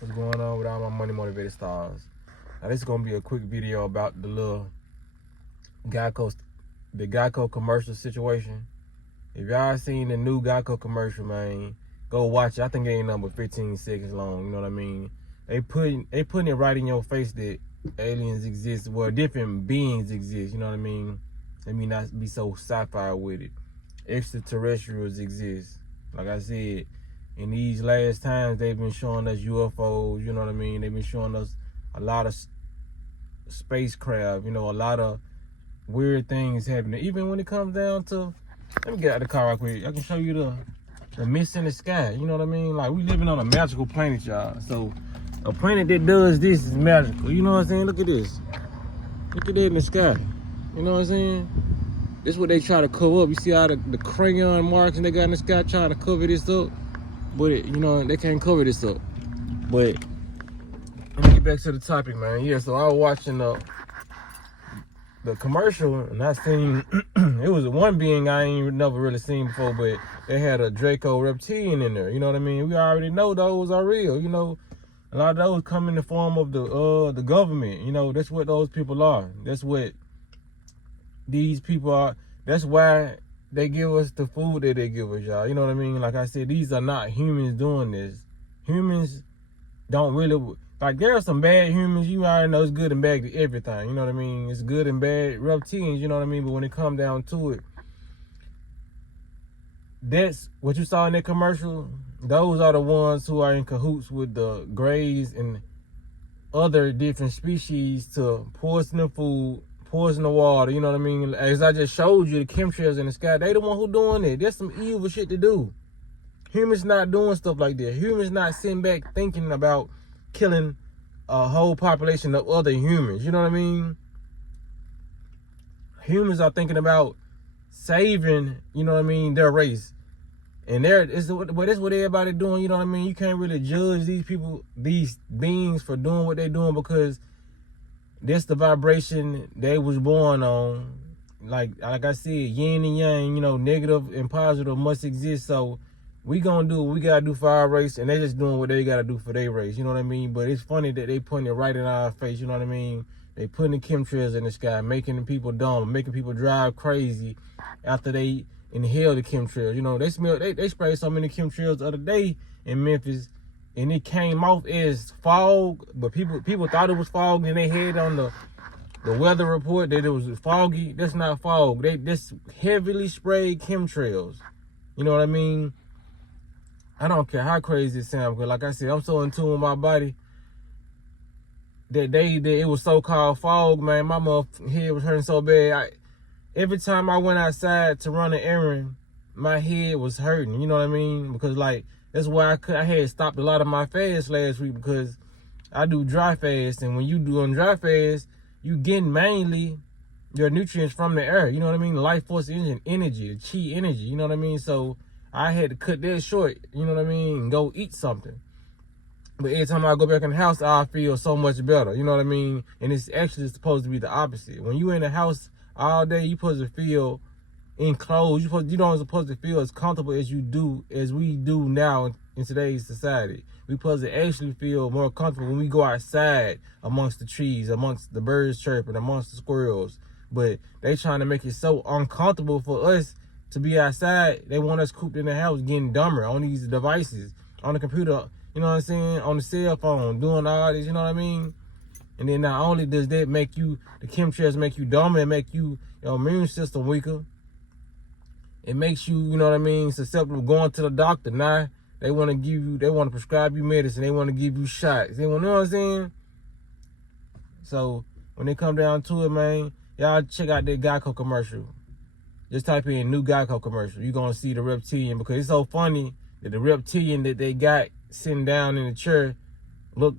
What's going on with all my money motivated stars? Now this is gonna be a quick video about the little Geico commercial situation. If y'all seen the new Geico commercial, man, go watch it. I think it ain't number 15 seconds long. You know what I mean? They putting it right in your face that aliens exist, well, different beings exist. You know what I mean? Let me not be so sci-fi with it. Extraterrestrials exist. Like I said, in these last times, they've been showing us UFOs, you know what I mean? They've been showing us a lot of spacecraft, you know, a lot of weird things happening. Even when it comes down to, let me get out of the car right quick. I can show you the mist in the sky, you know what I mean? Like, we living on a magical planet, y'all. So, a planet that does this is magical, you know what I'm saying? Look at this. Look at that in the sky. You know what I'm saying? This is what they try to cover up. You see how the crayon marks they got in the sky trying to cover this up? But, you know, they can't cover this up. But, let me get back to the topic, man. Yeah, so I was watching the commercial, and I seen, it was one being I ain't never really seen before, but they had a Draco reptilian in there. You know what I mean? We already know those are real, you know. A lot of those come in the form of the government. You know, that's what those people are. That's what these people are. That's why they give us the food that they give us, y'all. You know what I mean? Like I said, these are not humans doing this. Humans don't really, like, there are some bad humans. You already know it's good and bad to everything. You know what I mean? It's good and bad reptilians, you know what I mean? But when it comes down to it, that's what you saw in that commercial. Those are the ones who are in cahoots with the Greys and other different species to poison the food, poison the water, you know what I mean? As I just showed you, the chemtrails in the sky, they the one who doing it. That's some evil shit to do. Humans not doing stuff like that. Humans not sitting back thinking about killing a whole population of other humans, you know what I mean? Humans are thinking about saving, you know what I mean, their race. And that's what everybody doing, you know what I mean? You can't really judge these people, these beings, for doing what they're doing, because that's the vibration they was born on. Like I said, yin and yang, you know, negative and positive must exist. So we gonna do what we gotta do for our race, and they just doing what they gotta do for their race, you know what I mean? But it's funny that they putting it right in our face, you know what I mean? They putting the chemtrails in the sky, making the people dumb, making people drive crazy after they inhale the chemtrails. You know, they sprayed so many chemtrails the other day in Memphis, and it came off as fog, but people thought it was fog, and they had on the weather report that it was foggy. That's not fog. This heavily sprayed chemtrails. You know what I mean? I don't care how crazy it sounds, because like I said, I'm so in tune with my body that it was so-called fog, man. My head was hurting so bad. Every time I went outside to run an errand, my head was hurting, you know what I mean? Because, like, that's why I had stopped a lot of my fast last week, because I do dry fast, and when you doing dry fast, you getting mainly your nutrients from the air, you know what I mean? Life force engine energy, the chi energy, you know what I mean? So I had to cut that short, you know what I mean, and go eat something. But every time I go back in the house, I feel so much better, you know what I mean? And it's actually supposed to be the opposite. When you in the house all day, you supposed to feel enclosed. You don't supposed to feel as comfortable as we do now in today's society. We supposed to actually feel more comfortable when we go outside amongst the trees, amongst the birds chirping, amongst the squirrels. But they trying to make it so uncomfortable for us to be outside. They want us cooped in the house, getting dumber on these devices, on the computer, you know what I'm saying, on the cell phone, doing all this, you know what I mean? And then not only does that make you, the chemtrails make you dumber and make your immune system weaker, it makes you, you know what I mean, susceptible to going to the doctor. Now they want to prescribe you medicine. They want to give you shots. They want, you know what I'm saying? So when they come down to it, man, y'all check out that Geico commercial. Just type in new Geico commercial. You're going to see the reptilian, because it's so funny that the reptilian that they got sitting down in the chair look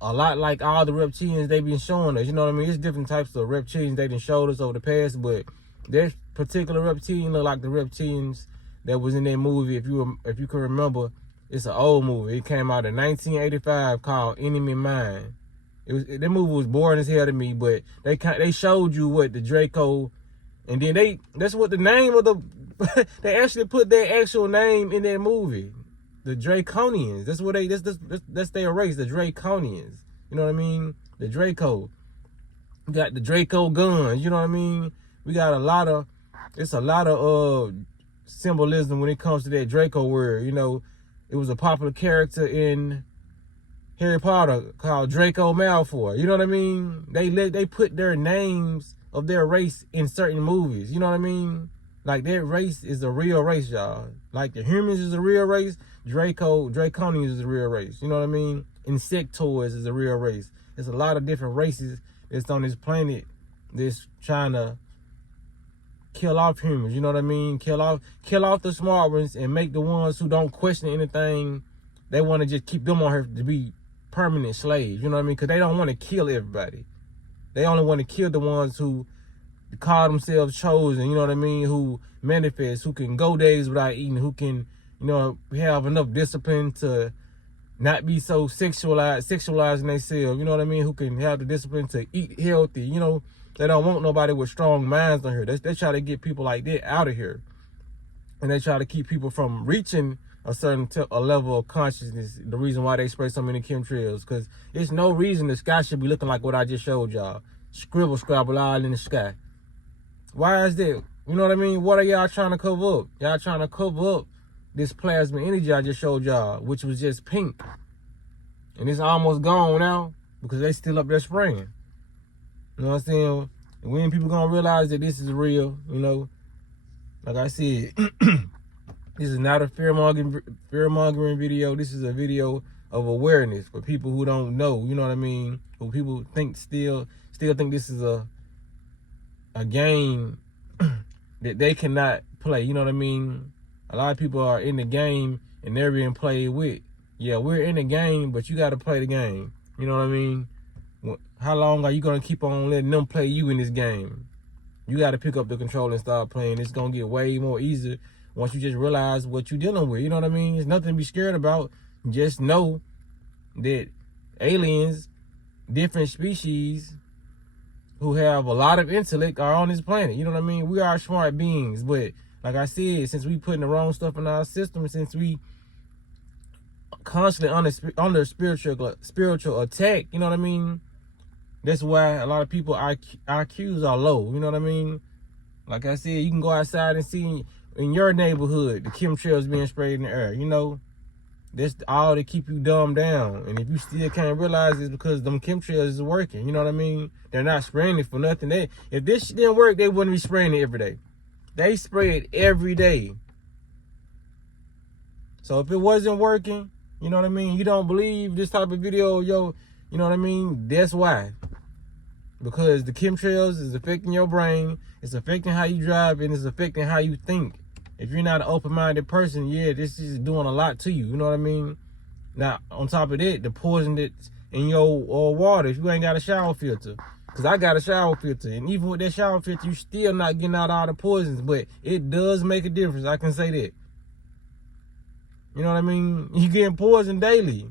a lot like all the reptilians they've been showing us. You know what I mean? It's different types of reptilians they done showed us over the past, but this particular reptilian look like the reptilians that was in that movie. If you can remember, it's an old movie. It came out in 1985 called Enemy Mine. That movie was boring as hell to me, but they showed you what the Draco, and then that's what the name of the they actually put their actual name in that movie. the Draconians. That's what that's their race, the Draconians. You know what I mean? The Draco. We got the Draco guns. You know what I mean? We got it's a lot of symbolism when it comes to that Draco word. You know, it was a popular character in Harry Potter called Draco Malfoy. You know what I mean? They put their names of their race in certain movies. You know what I mean? Like, their race is a real race, y'all. Like, the humans is a real race. Draconians is a real race. You know what I mean? Insectoids is a real race. There's a lot of different races that's on this planet that's trying to kill off humans. You know what I mean? Kill off the smart ones and make the ones who don't question anything. They want to just keep them on here to be permanent slaves. You know what I mean? Because they don't want to kill everybody. They only want to kill the ones who call themselves chosen, you know what I mean, who manifest, who can go days without eating, who can, you know, have enough discipline to not be so sexualizing themselves, you know what I mean, who can have the discipline to eat healthy. You know, they don't want nobody with strong minds on here. They try to get people like that out of here. And they try to keep people from reaching a certain a level of consciousness. The reason why they spray so many chemtrails, because there's no reason the sky should be looking like what I just showed y'all. Scrabble all in the sky. Why is that? You know what I mean? What are y'all trying to cover up? Y'all trying to cover up this plasma energy I just showed y'all, which was just pink. And it's almost gone now because they still up there spraying. You know what I'm saying? And when people gonna realize that this is real, you know, like I said, this is not a fear-mongering video. This is a video of awareness for people who don't know, you know what I mean? Who people think still think this is a game that they cannot play. You know what I mean? A lot of people are in the game and they're being played with. Yeah, we're in the game, but you got to play the game. You know what I mean? How long are you going to keep on letting them play you in this game? You got to pick up the control and start playing. It's going to get way more easier once you just realize what you're dealing with. You know what I mean? There's nothing to be scared about. Just know that aliens, different species, who have a lot of intellect are on this planet. You know what I mean? We are smart beings, but like I said, since we putting the wrong stuff in our system, since we constantly under spiritual attack, you know what I mean? That's why a lot of people IQs are low. You know what I mean? Like I said, you can go outside and see in your neighborhood the chemtrails being sprayed in the air. You know, that's all to keep you dumbed down. And if you still can't realize it's because them chemtrails is working. You know what I mean? They're not spraying it for nothing. If this shit didn't work, they wouldn't be spraying it every day. They spray it every day. So if it wasn't working, you know what I mean? You don't believe this type of video, yo, you know what I mean? That's why. Because the chemtrails is affecting your brain. It's affecting how you drive, and it's affecting how you think. If you're not an open-minded person, yeah, this is doing a lot to you. You know what I mean? Now, on top of that, the poison that's in your water, if you ain't got a shower filter. Because I got a shower filter. And even with that shower filter, you still not getting out all the poisons. But it does make a difference. I can say that. You know what I mean? You getting poisoned daily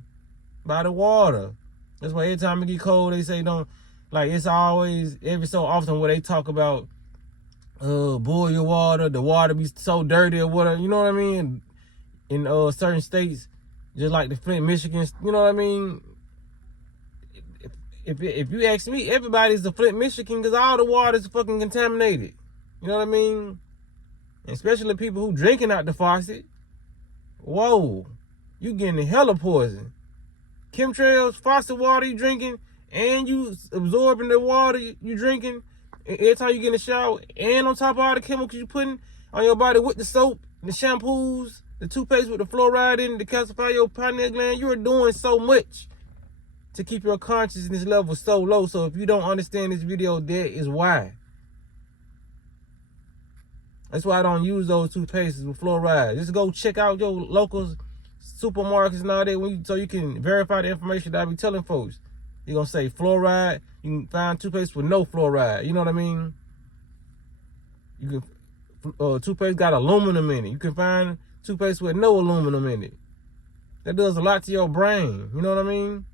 by the water. That's why every time it get cold, they say don't. Like, it's always, every so often where they talk about boil your water, the water be so dirty or whatever, you know what I mean? In certain states, just like the Flint, Michigan, you know what I mean? If you ask me, everybody's the Flint, Michigan, because all the water is fucking contaminated. You know what I mean? And especially people who drinking out the faucet. Whoa, you getting hella poison. Chemtrails, faucet water you drinking, and you absorbing the water you drinking every time you get in the shower, and on top of all the chemicals you putting on your body with the soap, the shampoos, the toothpaste with the fluoride in it to calcify your pineal gland, you are doing so much to keep your consciousness level so low. So if you don't understand this video, that is why. That's why I don't use those toothpastes with fluoride. Just go check out your local supermarkets and all that so you can verify the information that I be telling folks. You're going to say fluoride. You can find toothpaste with no fluoride. You know what I mean? You can toothpaste got aluminum in it. You can find toothpaste with no aluminum in it. That does a lot to your brain. You know what I mean?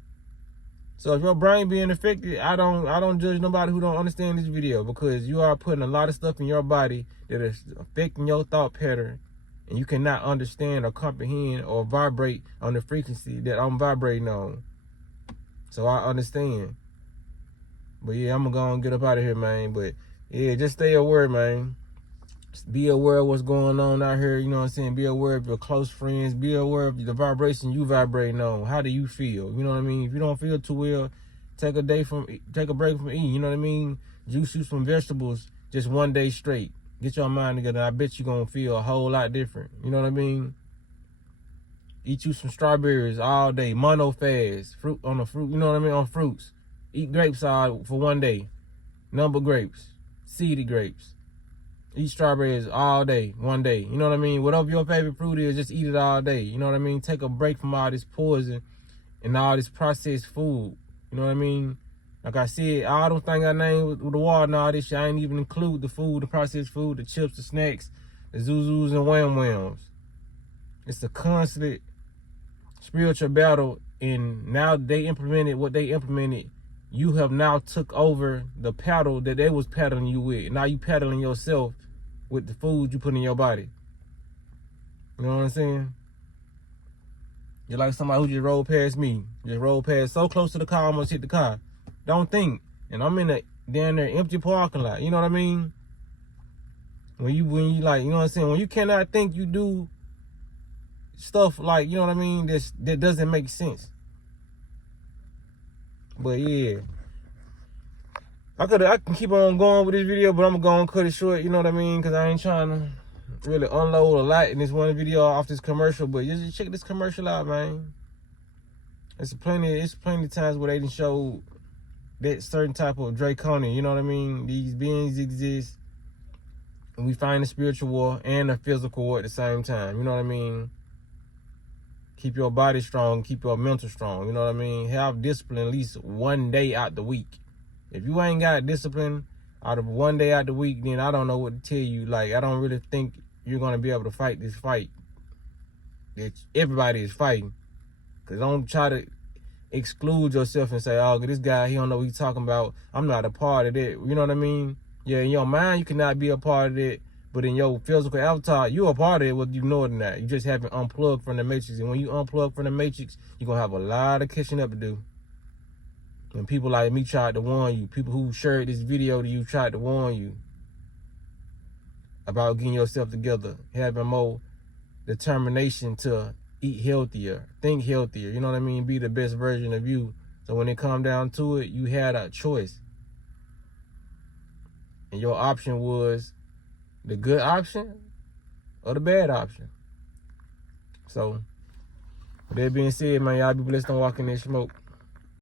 So if your brain being affected, I don't judge nobody who don't understand this video, because you are putting a lot of stuff in your body that is affecting your thought pattern and you cannot understand or comprehend or vibrate on the frequency that I'm vibrating on. So I understand. But yeah, I'm gonna get up out of here, man. But yeah, just stay aware, man. Be aware of what's going on out here, you know what I'm saying? Be aware of your close friends. Be aware of the vibration you vibrating on. How do you feel? You know what I mean? If you don't feel too well, take a break from eating, you know what I mean? Juice you some vegetables just one day straight. Get your mind together. I bet you're gonna feel a whole lot different. You know what I mean? Eat you some strawberries all day, mono fast, fruit, you know what I mean? On fruits. Eat grapes all for one day. Number grapes, seeded grapes. Eat strawberries all day, one day. You know what I mean? Whatever your favorite fruit is, just eat it all day. You know what I mean? Take a break from all this poison and all this processed food. You know what I mean? Like I said, all them things I named with the water and all this shit, I ain't even include the food, the processed food, the chips, the snacks, the zuzus and wham whams. It's a constant spiritual battle, and now they implemented what they implemented. You have now took over the paddle that they was paddling you with. Now you paddling yourself with the food you put in your body. You know what I'm saying? You're like somebody who just rolled past me. Just rolled past so close to the car, almost hit the car. Don't think. And I'm in a down there empty parking lot. You know what I mean? When you like, you know what I'm saying? When you cannot think, you do stuff like, you know what I mean, that doesn't make sense. But yeah, I can keep on going with this video, but I'm gonna cut it short, you know what I mean? Because I ain't trying to really unload a lot in this one video off this commercial. But just check this commercial out, man. It's plenty of times where they didn't show that certain type of draconian, you know what I mean? These beings exist, and we find the spiritual war and the physical war at the same time, you know what I mean? Keep your body strong, keep your mental strong, you know what I mean? Have discipline at least one day out the week. If you ain't got discipline out of one day out the week, then I don't know what to tell you. Like, I don't really think you're going to be able to fight this fight that everybody is fighting. Because don't try to exclude yourself and say, oh, this guy, he don't know what he's talking about. I'm not a part of that. You know what I mean? Yeah, in your mind, you cannot be a part of it. But in your physical avatar, you're a part of it, whether you know it or not. You just haven't unplugged from the matrix. And when you unplug from the matrix, you're going to have a lot of catching up to do. When people like me tried to warn you, people who shared this video to you tried to warn you about getting yourself together, having more determination to eat healthier, think healthier, you know what I mean? Be the best version of you. So when it come down to it, you had a choice. And your option was the good option or the bad option. So, with that being said, man, y'all be blessed on walking in smoke.